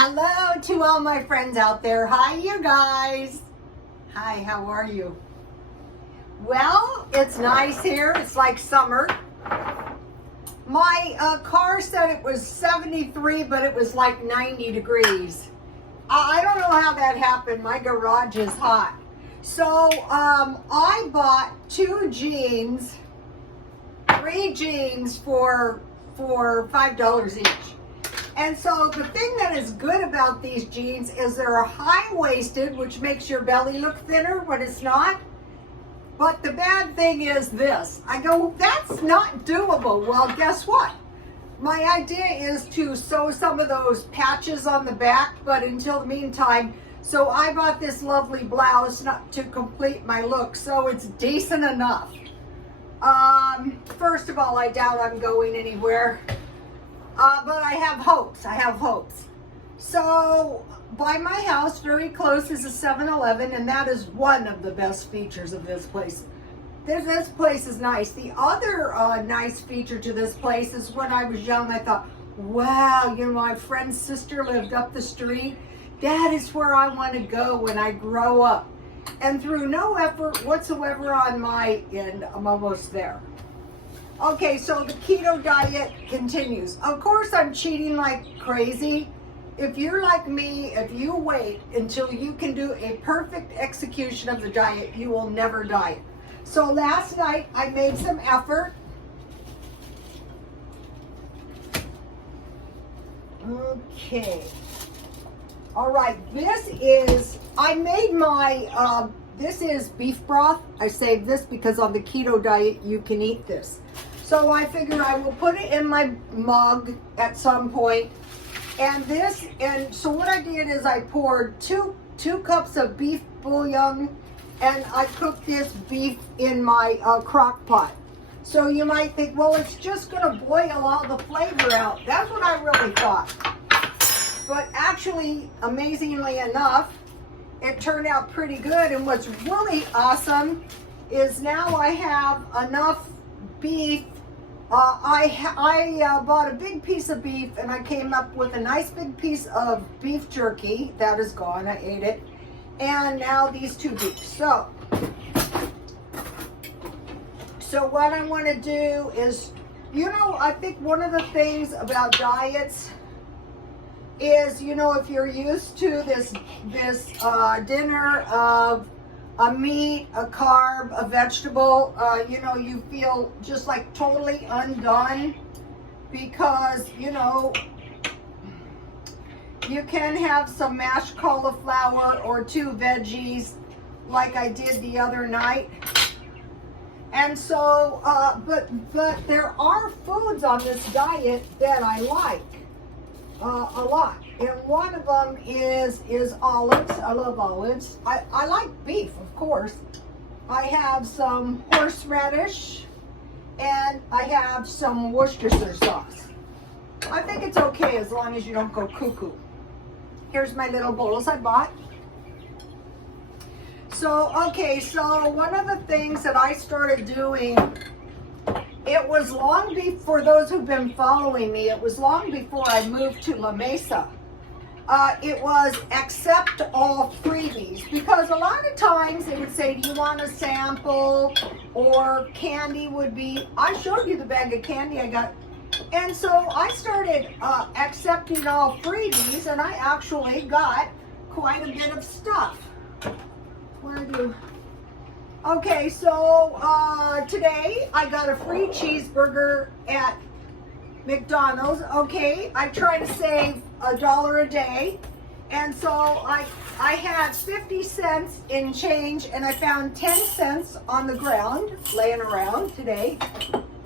Hello to all my friends out there. Hi, you guys. Hi, how are you? Well, it's nice here. It's like summer. My car said it was 73, but it was like 90 degrees. I don't know how that happened. My garage is hot. So I bought three jeans for $5 each. And so the thing that is good about these jeans is they're high-waisted, which makes your belly look thinner when it's not. But the bad thing is this. I go, that's not doable. Well, guess what? My idea is to sew some of those patches on the back, but until the meantime, so I bought this lovely blouse not to complete my look, so it's decent enough. First of all, I doubt I'm going anywhere. But I have hopes. So, by my house, very close, is a 7-Eleven, and that is one of the best features of this place. This place is nice. The other nice feature to this place is when I was young, I thought, wow, my friend's sister lived up the street. That is where I want to go when I grow up. And through no effort whatsoever on my end, I'm almost there. Okay, so the keto diet continues. Of course, I'm cheating like crazy. If you're like me, if you wait until you can do a perfect execution of the diet, you will never diet. So last night, I made some effort. Okay. All right, I made my, this is beef broth. I saved this because on the keto diet, you can eat this. So I figure I will put it in my mug at some point. And so what I did is I poured two cups of beef bouillon, and I cooked this beef in my crock pot. So you might think, well, it's just gonna boil all the flavor out. That's what I really thought. But actually, amazingly enough, it turned out pretty good. And what's really awesome is now I have enough beef. I bought a big piece of beef, and I came up with a nice big piece of beef jerky. That is gone, I ate it. And now these two beefs. So what I want to do is, I think one of the things about diets is, if you're used to this dinner of a meat, a carb, a vegetable, you feel just like totally undone because, you can have some mashed cauliflower or 2 veggies like I did the other night. And so, but there are foods on this diet that I like a lot. And one of them is olives. I love olives. I like beef, of course. I have some horseradish, and I have some Worcestershire sauce. I think it's okay as long as you don't go cuckoo. Here's my little bowls I bought. So one of the things that I started doing, it was long before, those who've been following me, it was long before I moved to La Mesa. It was accept all freebies, because a lot of times they would say, do you want a sample, or candy would be, I showed you the bag of candy I got. And so I started accepting all freebies, and I actually got quite a bit of stuff. Okay, so today I got a free cheeseburger at McDonald's. Okay, I try to save $1 a day, and so I had 50 cents in change, and I found 10 cents on the ground laying around today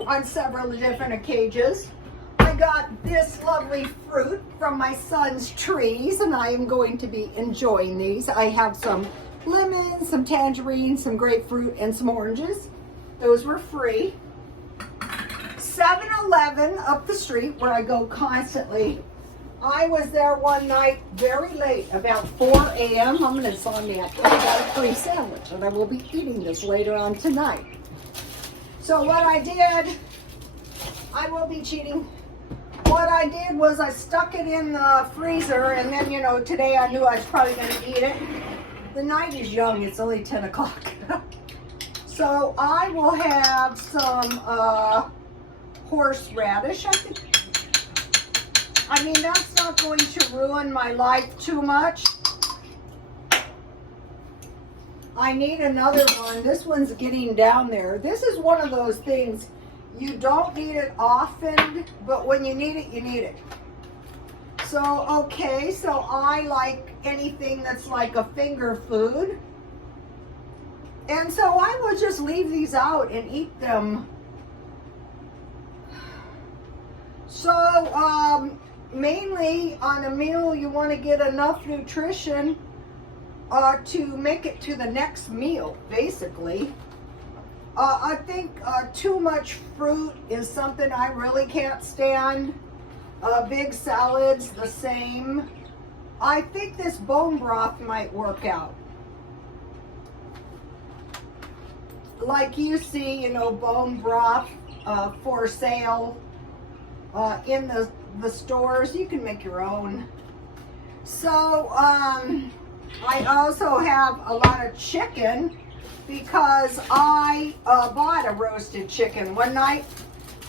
on several different occasions. I got this lovely fruit from my son's trees, and I am going to be enjoying these. I have some lemons, some tangerines, some grapefruit, and some oranges. Those were free. 7-Eleven up the street, where I go constantly. I was there one night very late, about 4 a.m. I'm an insomniac. I got a free sandwich, and I will be eating this later on tonight. So what I did, I will be cheating. what I did was I stuck it in the freezer, and then, you know, today I knew I was probably going to eat it. The night is young, it's only 10 o'clock. So I will have some horseradish, I think. I mean, that's not going to ruin my life too much. I need another one. This one's getting down there. This is one of those things, you don't need it often, but when you need it, you need it. So, okay, so I like anything that's like a finger food. And so I will just leave these out and eat them. So, mainly on a meal, you want to get enough nutrition to make it to the next meal, basically. I think too much fruit is something I really can't stand. Big salads, the same. I think this bone broth might work out. Like you see, you know, bone broth for sale in the stores. You can make your own. So, I also have a lot of chicken because I bought a roasted chicken one night.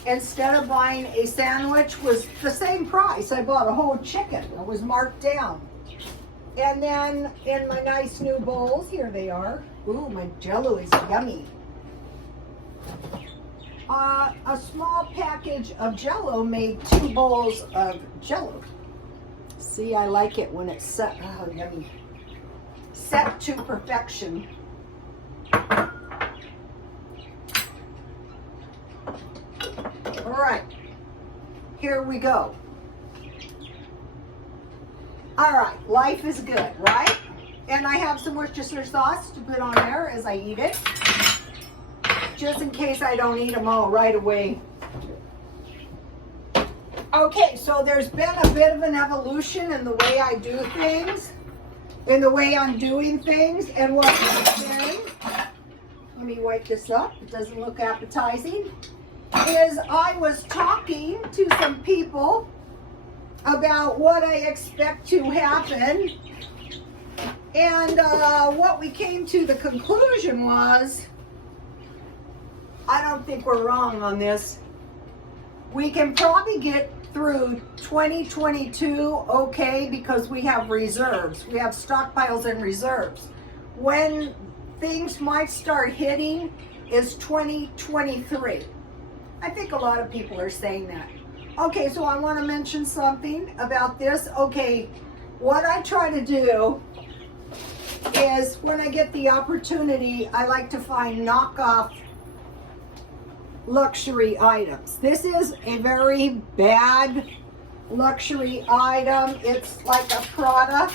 Instead of buying a sandwich, was the same price. I bought a whole chicken. It was marked down. And then in my nice new bowls, here they are. Ooh, my Jell-O is yummy. A small package of Jell-O made 2 bowls of Jell-O. See, I like it when it's set. Oh, yummy. Set to perfection. All right, here we go. All right, life is good, right? And I have some Worcestershire sauce to put on there as I eat it, just in case I don't eat them all right away. Okay, so there's been a bit of an evolution in the way I do things, in the way I'm doing things, and what has been, let me wipe this up, it doesn't look appetizing, is I was talking to some people about what I expect to happen, and what we came to the conclusion was, I don't think we're wrong on this. We can probably get through 2022 okay because we have reserves. We have stockpiles and reserves. When things might start hitting is 2023. I think a lot of people are saying that. Okay, so I want to mention something about this. Okay, what I try to do is when I get the opportunity, I like to find knockoff luxury items. This is a very bad luxury item. It's like a product.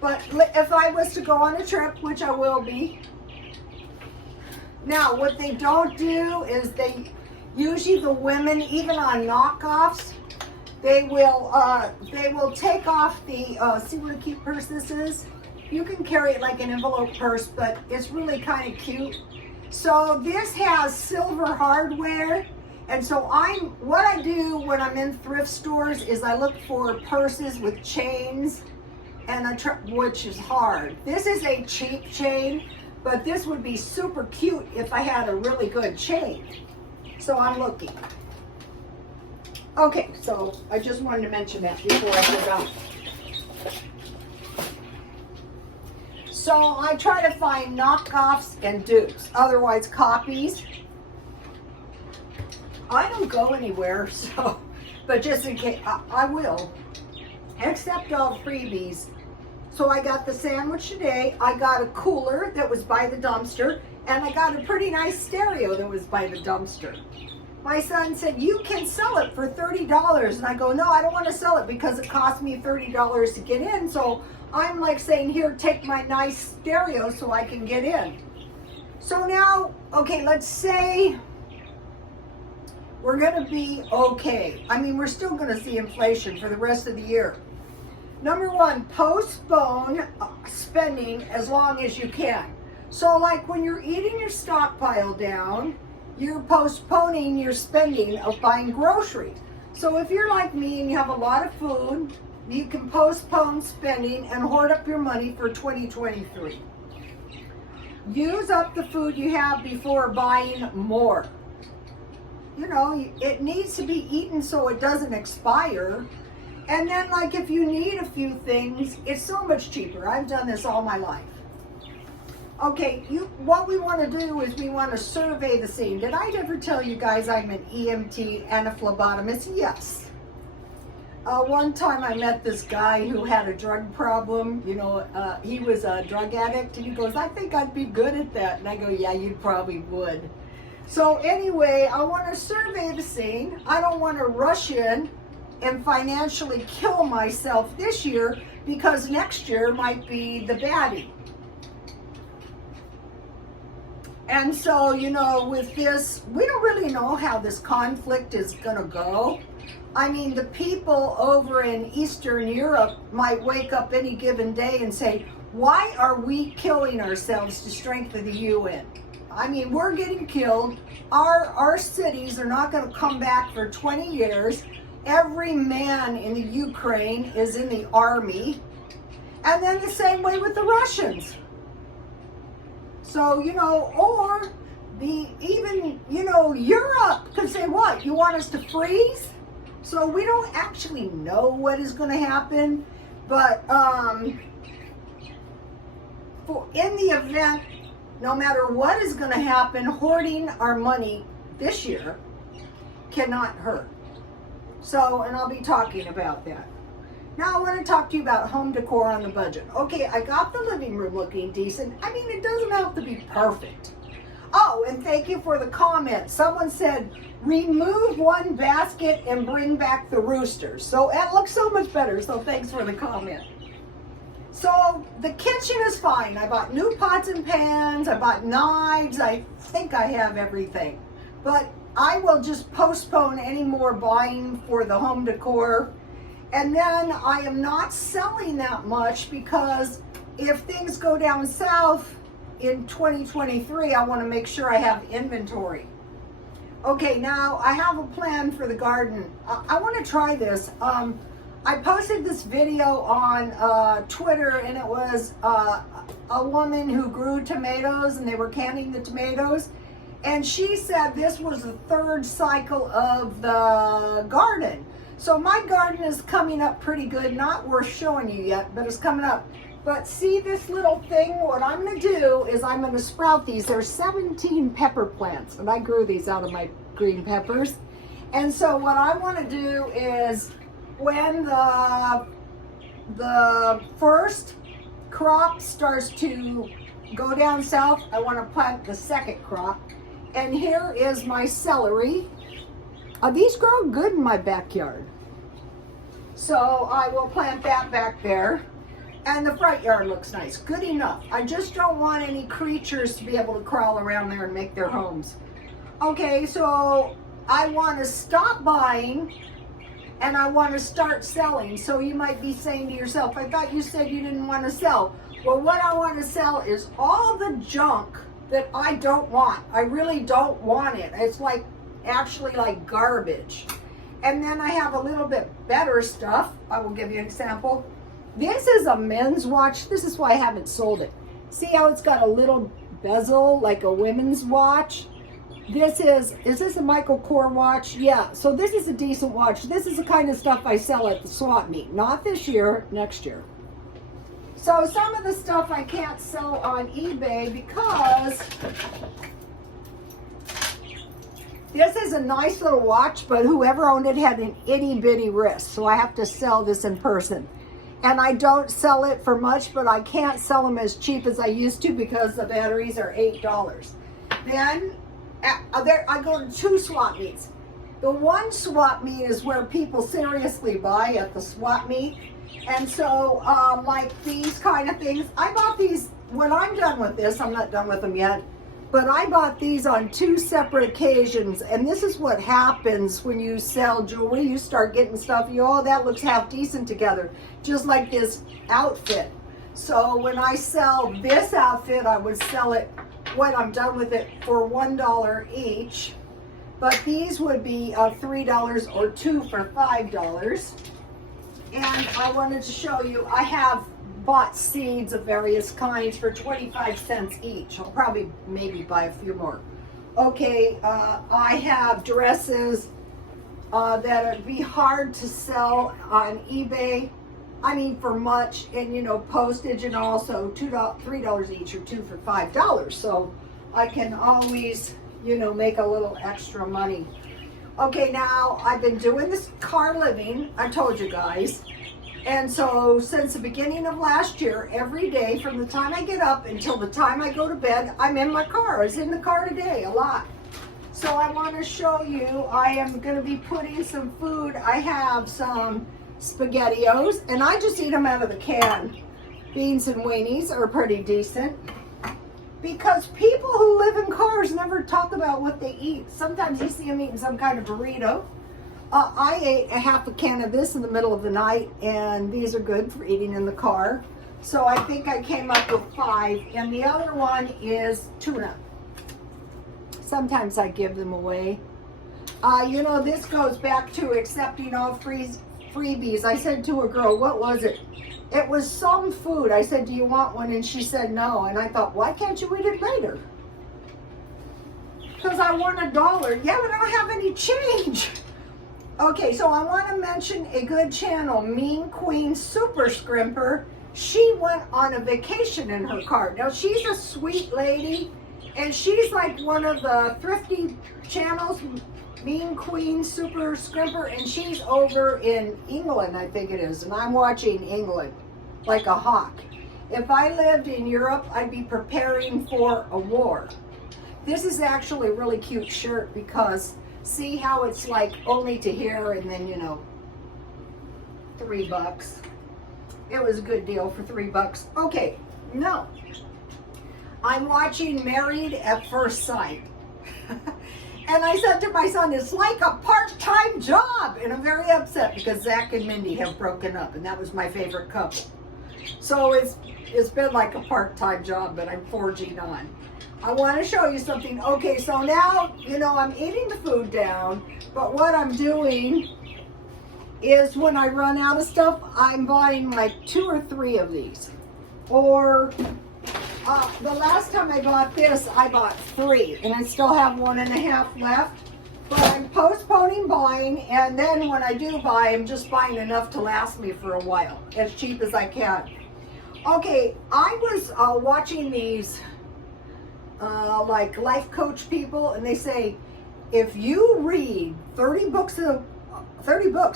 But if I was to go on a trip, which I will be, now what they don't do is they, usually the women, even on knockoffs, they will take off the, see what a cute purse this is? You can carry it like an envelope purse, but it's really kind of cute. So this has silver hardware, and so what I do when I'm in thrift stores is I look for purses with chains, and which is hard. This is a cheap chain, but this would be super cute if I had a really good chain. So I'm looking. Okay, so I just wanted to mention that before I forgot. So I try to find knockoffs and dupes, otherwise copies. I don't go anywhere, so, but just in case, I will, except all freebies. So I got the sandwich today, I got a cooler that was by the dumpster, and I got a pretty nice stereo that was by the dumpster. My son said, you can sell it for $30, and I go, no, I don't want to sell it because it cost me $30 to get in, so I'm like saying, here, take my nice stereo so I can get in. So now, okay, let's say we're going to be okay. I mean, we're still going to see inflation for the rest of the year. Number one, postpone spending as long as you can. So like when you're eating your stockpile down, you're postponing your spending of buying groceries. So if you're like me and you have a lot of food, you can postpone spending and hoard up your money for 2023. Use up the food you have before buying more. You know, it needs to be eaten so it doesn't expire. And then, like, if you need a few things, it's so much cheaper. I've done this all my life. Okay, what we want to do is we want to survey the scene. Did I ever tell you guys I'm an EMT and a phlebotomist? Yes. One time I met this guy who had a drug problem. You know, he was a drug addict, and he goes, I think I'd be good at that. And I go, yeah, you probably would. So anyway, I want to survey the scene. I don't want to rush in and financially kill myself this year because next year might be the baddie. And so, you know, with this, we don't really know how this conflict is going to go. I mean, the people over in Eastern Europe might wake up any given day and say, why are we killing ourselves to strengthen the UN? I mean, we're getting killed. Our cities are not going to come back for 20 years. Every man in the Ukraine is in the army. And then the same way with the Russians. So, you know, or even, you know, Europe could say, what, you want us to freeze? So we don't actually know what is going to happen. But in the event, no matter what is going to happen, hoarding our money this year cannot hurt. So, and I'll be talking about that. Now I want to talk to you about home decor on the budget. Okay, I got the living room looking decent. I mean, it doesn't have to be perfect. Oh, and thank you for the comment. Someone said, remove one basket and bring back the roosters. So it looks so much better, so thanks for the comment. So the kitchen is fine. I bought new pots and pans. I bought knives. I think I have everything. But I will just postpone any more buying for the home decor. And then I am not selling that much because if things go down south in 2023, I want to make sure I have inventory. Okay, now I have a plan for the garden. I want to try this. I posted this video on Twitter, and it was a woman who grew tomatoes, and they were canning the tomatoes. And she said this was the third cycle of the garden. So my garden is coming up pretty good. Not worth showing you yet, but it's coming up. But see this little thing? What I'm going to do is I'm going to sprout these. There's 17 pepper plants, and I grew these out of my green peppers. And so what I want to do is when the first crop starts to go down south, I want to plant the second crop. And here is my celery. These grow good in my backyard. So I will plant that back there. And the front yard looks nice. Good enough. I just don't want any creatures to be able to crawl around there and make their homes. Okay, so I want to stop buying and I want to start selling. So you might be saying to yourself, I thought you said you didn't want to sell. Well, what I want to sell is all the junk that I don't want. I really don't want it. It's like actually like garbage. And then I have a little bit better stuff. I will give you an example. This is a men's watch. This is why I haven't sold it. See how it's got a little bezel like a women's watch? Is this a Michael Kors watch? Yeah, so this is a decent watch. This is the kind of stuff I sell at the swap meet. Not this year, next year. So some of the stuff I can't sell on eBay because this is a nice little watch, but whoever owned it had an itty bitty wrist. So I have to sell this in person. And I don't sell it for much, but I can't sell them as cheap as I used to because the batteries are $8. Then I go to 2 swap meets. The one swap meet is where people seriously buy at the swap meet. And so like these kind of things, I bought these when I'm done with this. I'm not done with them yet. But I bought these on 2 separate occasions, and this is what happens when you sell jewelry. You start getting stuff, oh, that looks half decent together, just like this outfit. So when I sell this outfit, I would sell it when I'm done with it for $1 each. but these would be $3 or 2 for $5. And I wanted to show you, I have bought seeds of various kinds for 25 cents each. I'll probably maybe buy a few more. Okay, I have dresses that would be hard to sell on eBay. I mean, for much, and you know, postage and also $3 each or 2 for $5. So I can always, you know, make a little extra money. Okay, now I've been doing this car living, I told you guys. And so since the beginning of last year, every day from the time I get up until the time I go to bed, I'm in my car. I was in the car today a lot. So I want to show you, I am going to be putting some food. I have some SpaghettiOs, and I just eat them out of the can. Beans and weenies are pretty decent. Because people who live in cars never talk about what they eat. Sometimes you see them eating some kind of burrito. I ate a half a can of this in the middle of the night, and these are good for eating in the car. So I think I came up with 5, and the other one is tuna. Sometimes I give them away. You know, this goes back to accepting all freebies. I said to a girl, what was it? It was some food. I said, do you want one? And she said no. And I thought, why can't you eat it later? Because I won $1. Yeah, but I don't have any change. Okay, so I want to mention a good channel, Mean Queen Super Scrimper. She went on a vacation in her car. Now, she's a sweet lady, and she's like one of the thrifty channels, Mean Queen Super Scrimper, and she's over in England, I think it is, and I'm watching England like a hawk. If I lived in Europe, I'd be preparing for a war. This is actually a really cute shirt because see how it's like only to here and then, you know, $3. It was a good deal for $3. Okay, no. I'm watching Married at First Sight. And I said to my son, it's like a part-time job. And I'm very upset because Zach and Mindy have broken up, and that was my favorite couple. So it's been like a part-time job, but I'm forging on. I want to show you something. Okay, so now, you know, I'm eating the food down, but what I'm doing is when I run out of stuff, I'm buying like 2 or 3 of these. Or the last time I bought this, I bought 3, and I still have 1.5 left. But I'm postponing buying, and then when I do buy, I'm just buying enough to last me for a while, as cheap as I can. Okay, I was watching these like life coach people, and they say, if you read 30 books,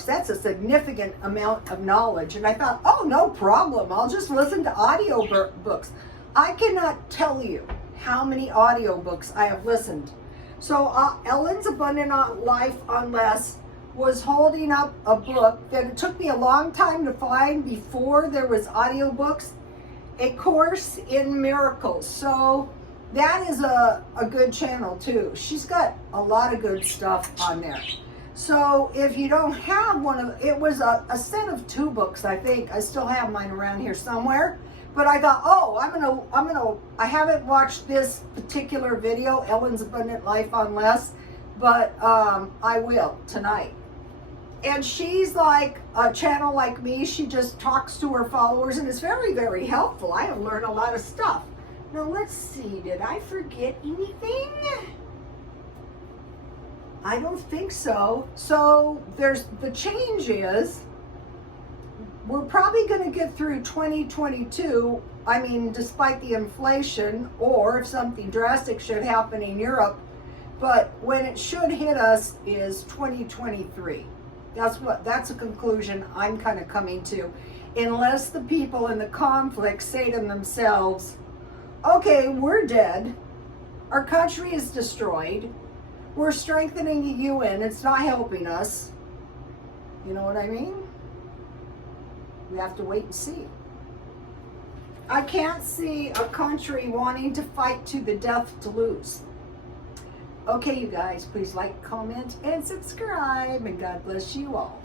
that's a significant amount of knowledge. And I thought, oh, no problem. I'll just listen to audio books. I cannot tell you how many audiobooks I have listened. So Ellen's Abundant Life on Less was holding up a book that it took me a long time to find before there was audiobooks, A Course in Miracles. So that is a good channel too. She's got a lot of good stuff on there. So if you don't have one of, it was a set of 2 books, I think. I still have mine around here somewhere. But I thought, oh, I haven't watched this particular video, Ellen's Abundant Life on Less, but I will tonight. And she's like a channel like me. She just talks to her followers, and it's very, very helpful. I have learned a lot of stuff. Now, let's see. Did I forget anything? I don't think so. So the change is, we're probably going to get through 2022, I mean, despite the inflation, or if something drastic should happen in Europe, but when it should hit us is 2023. That's a conclusion I'm kind of coming to. Unless the people in the conflict say to themselves, okay, we're dead, our country is destroyed, we're strengthening the UN, it's not helping us. You know what I mean? We have to wait and see. I can't see a country wanting to fight to the death to lose. Okay, you guys, please like, comment, and subscribe, and God bless you all.